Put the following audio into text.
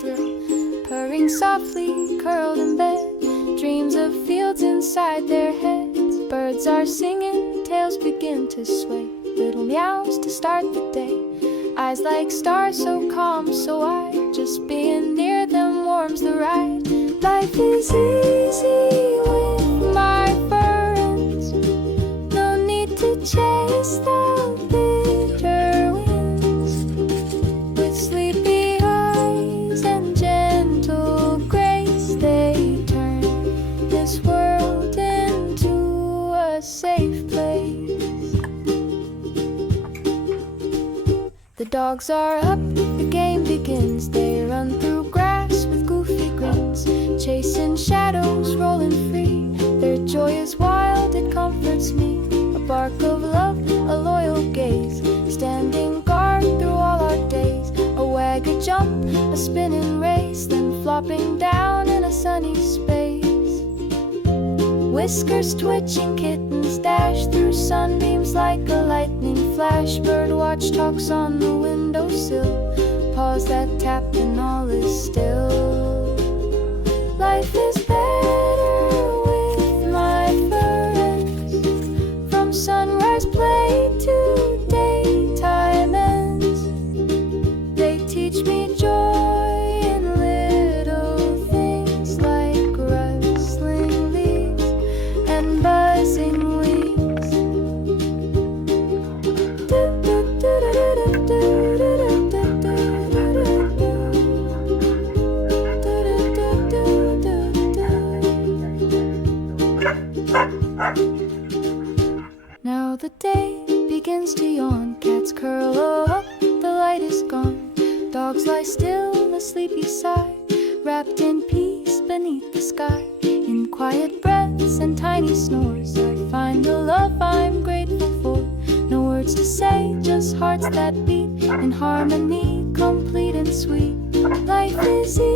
thrill. Purring softly, curled in bed, dreams of fields inside their heads. Birds are singing, tails begin to sway, little meows to start the day. Eyes like stars, so calm, so wide, just being near them warms the ride. Life is easy with my furriends, no need to chase the bitter winds. With sleepy eyes and gentle grace, they turn this world into a safe place. The dogs are up, the game begins. They run through grass with goofy grins, chasing shadows, rolling free. Their joy is wild, it comforts me. A bark of love, a loyal gaze, standing guard through all our days. A wag, a jump, a spinning race, then flopping down in a sunny space. Whiskers twitching, kittens dash through sunbeams like a lightning flash. Birdwatch talks on the windowsill, paws that tap and all is still. Life is better with my furriends. From sunrise play to daytime ends, they teach me joy in little things like rustling leaves and buzzing wings. Now the day begins to yawn, cats curl up, the light is gone. Dogs lie still, a sleepy sigh, wrapped in peace beneath the sky. In quiet breaths and tiny snores, I find the love I'm grateful for. No words to say, just hearts that beat in harmony, complete and sweet. Life is easy